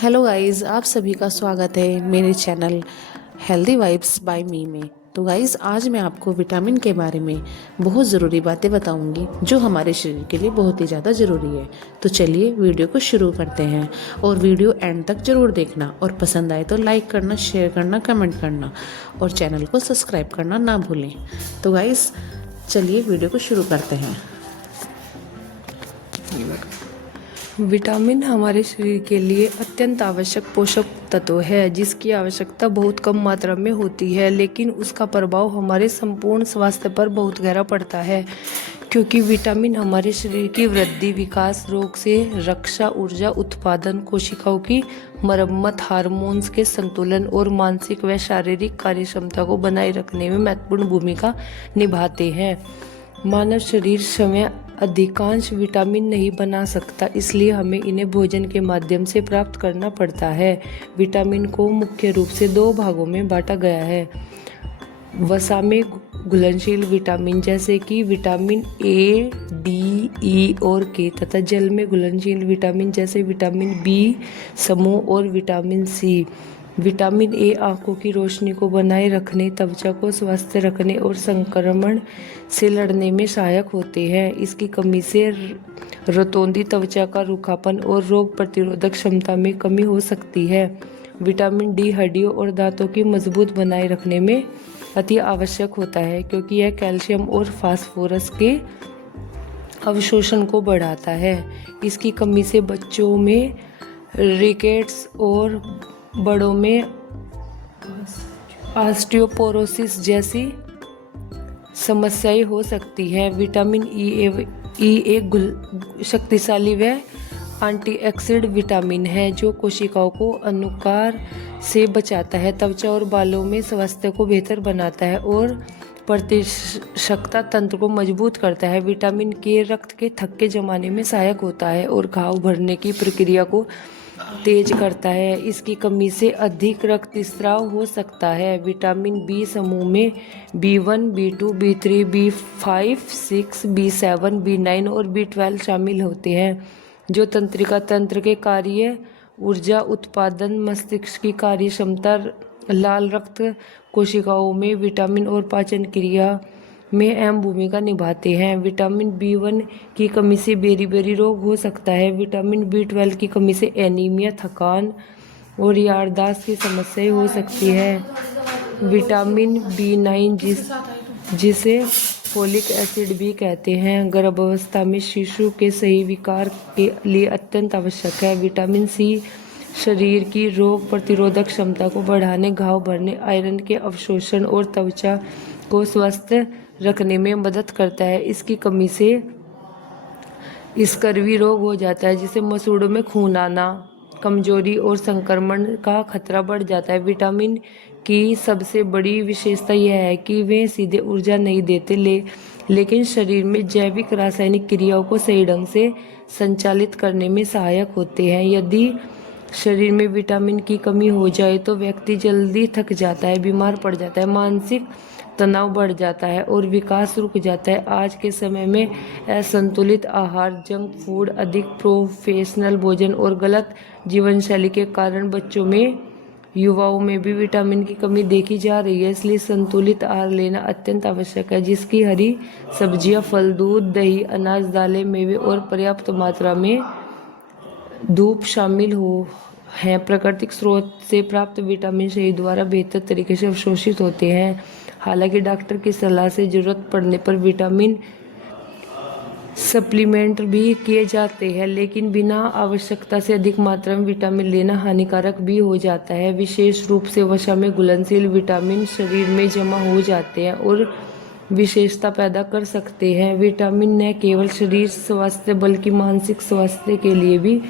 Hello guys, आप सभी का स्वागत है मेरे चैनल हेल्दी वाइब्स बाय मी में। तो गाइस, आज मैं आपको विटामिन के बारे में बहुत ज़रूरी बातें बताऊंगी जो हमारे शरीर के लिए बहुत ही ज़्यादा ज़रूरी है। तो चलिए वीडियो को शुरू करते हैं और वीडियो एंड तक ज़रूर देखना और पसंद आए तो लाइक करना, शेयर करना, कमेंट करना और चैनल को सब्सक्राइब करना ना भूलें। तो गाइस, चलिए वीडियो को शुरू करते हैं। विटामिन हमारे शरीर के लिए अत्यंत आवश्यक पोषक तत्व है जिसकी आवश्यकता बहुत कम मात्रा में होती है, लेकिन उसका प्रभाव हमारे संपूर्ण स्वास्थ्य पर बहुत गहरा पड़ता है। क्योंकि विटामिन हमारे शरीर की वृद्धि, विकास, रोग से रक्षा, ऊर्जा उत्पादन, कोशिकाओं की मरम्मत, हार्मोन्स के संतुलन और मानसिक व शारीरिक कार्यक्षमता को बनाए रखने में महत्वपूर्ण भूमिका निभाते हैं। मानव शरीर स्वयं अधिकांश विटामिन नहीं बना सकता, इसलिए हमें इन्हें भोजन के माध्यम से प्राप्त करना पड़ता है। विटामिन को मुख्य रूप से दो भागों में बांटा गया है। वसा में घुलनशील विटामिन जैसे कि विटामिन ए, डी, ई और के तथा जल में घुलनशील विटामिन जैसे विटामिन बी समूह और विटामिन सी। विटामिन ए आंखों की रोशनी को बनाए रखने, त्वचा को स्वस्थ रखने और संक्रमण से लड़ने में सहायक होते हैं। इसकी कमी से रतौंधी त्वचा का रूखापन और रोग प्रतिरोधक क्षमता में कमी हो सकती है। विटामिन डी हड्डियों और दांतों की मजबूत बनाए रखने में अति आवश्यक होता है, क्योंकि यह कैल्शियम और फास्फोरस के अवशोषण को बढ़ाता है। इसकी कमी से बच्चों में रिकेट्स और बड़ों में ऑस्टियोपोरोसिस जैसी समस्याएं हो सकती हैं। विटामिन ई एक शक्तिशाली व एंटीऑक्सीडेंट विटामिन है जो कोशिकाओं को अनुकार से बचाता है, त्वचा और बालों में स्वास्थ्य को बेहतर बनाता है और प्रतिरक्षा तंत्र को मजबूत करता है। विटामिन के रक्त के थक्के जमाने में सहायक होता है और घाव भरने की प्रक्रिया को तेज करता है। इसकी कमी से अधिक रक्तस्राव हो सकता है। विटामिन बी समूह में B1, B2, B3, B5, 6, B7, B9 और B12 शामिल होते हैं, जो तंत्रिका तंत्र के कार्य, ऊर्जा उत्पादन, मस्तिष्क की कार्य क्षमता, लाल रक्त कोशिकाओं में विटामिन और पाचन क्रिया में अहम भूमिका निभाते हैं। विटामिन B1 की कमी से बेरी रोग हो सकता है। विटामिन B12 की कमी से एनीमिया, थकान और याददाश्त की समस्याएं हो सकती है। विटामिन B9 जिसे फोलिक एसिड भी कहते हैं, गर्भावस्था में शिशु के सही विकास के लिए अत्यंत आवश्यक है। विटामिन सी शरीर की रोग प्रतिरोधक क्षमता को बढ़ाने, घाव भरने, आयरन के अवशोषण और त्वचा को स्वस्थ रखने में मदद करता है। इसकी कमी से स्कर्वी रोग हो जाता है, जिससे मसूड़ों में खून आना, कमजोरी और संक्रमण का खतरा बढ़ जाता है। विटामिन की सबसे बड़ी विशेषता यह है कि वे सीधे ऊर्जा नहीं देते, लेकिन शरीर में जैविक रासायनिक क्रियाओं को सही ढंग से संचालित करने में सहायक होते हैं। यदि शरीर में विटामिन की कमी हो जाए तो व्यक्ति जल्दी थक जाता है, बीमार पड़ जाता है, मानसिक तनाव बढ़ जाता है और विकास रुक जाता है। आज के समय में असंतुलित आहार, जंक फूड, अधिक प्रोफेशनल भोजन और गलत जीवन शैली के कारण बच्चों में, युवाओं में भी विटामिन की कमी देखी जा रही है। इसलिए संतुलित आहार लेना अत्यंत आवश्यक है, जिसकी हरी सब्जियां, फल, दूध, दही, अनाज, दालें, मेवे और पर्याप्त मात्रा में धूप शामिल हैं। प्राकृतिक स्रोत से प्राप्त विटामिन शरीर द्वारा बेहतर तरीके से अवशोषित होते हैं। हालांकि डॉक्टर की सलाह से जरूरत पड़ने पर विटामिन सप्लीमेंट भी किए जाते हैं, लेकिन बिना आवश्यकता से अधिक मात्रा में विटामिन लेना हानिकारक भी हो जाता है। विशेष रूप से वसा में घुलनशील विटामिन शरीर में जमा हो जाते हैं और विशेषता पैदा कर सकते हैं। विटामिन न केवल शरीर स्वास्थ्य बल्कि मानसिक स्वास्थ्य के लिए भी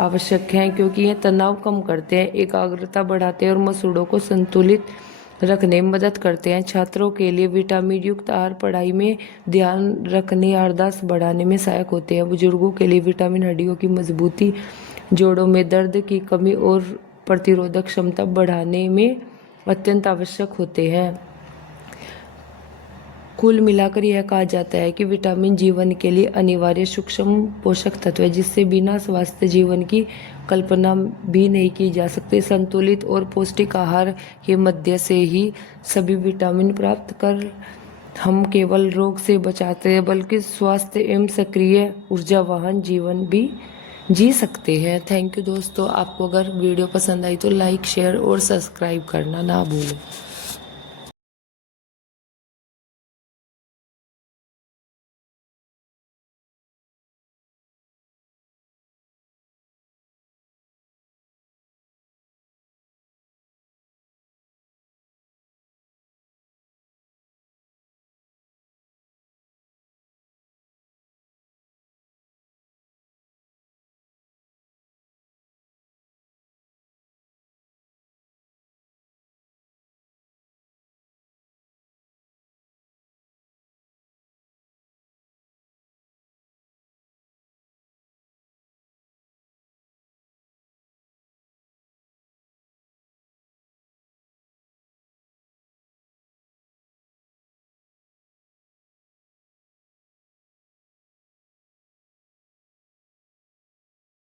आवश्यक हैं, क्योंकि ये तनाव कम करते हैं, एकाग्रता बढ़ाते हैं और मसूड़ों को संतुलित रखने में मदद करते हैं। छात्रों के लिए विटामिन युक्त आहार पढ़ाई में ध्यान रखने, याददाश्त बढ़ाने में सहायक होते हैं। बुजुर्गों के लिए विटामिन हड्डियों की मजबूती, जोड़ों में दर्द की कमी और प्रतिरोधक क्षमता बढ़ाने में अत्यंत आवश्यक होते हैं। कुल मिलाकर यह कहा जाता है कि विटामिन जीवन के लिए अनिवार्य सूक्ष्म पोषक तत्व है, जिससे बिना स्वस्थ जीवन की कल्पना भी नहीं की जा सकती। संतुलित और पौष्टिक आहार के मध्य से ही सभी विटामिन प्राप्त कर हम केवल रोग से बचाते हैं, बल्कि स्वस्थ एवं सक्रिय ऊर्जावान जीवन भी जी सकते हैं। थैंक यू दोस्तों। आपको अगर वीडियो पसंद आई तो लाइक, शेयर और सब्सक्राइब करना ना भूलें।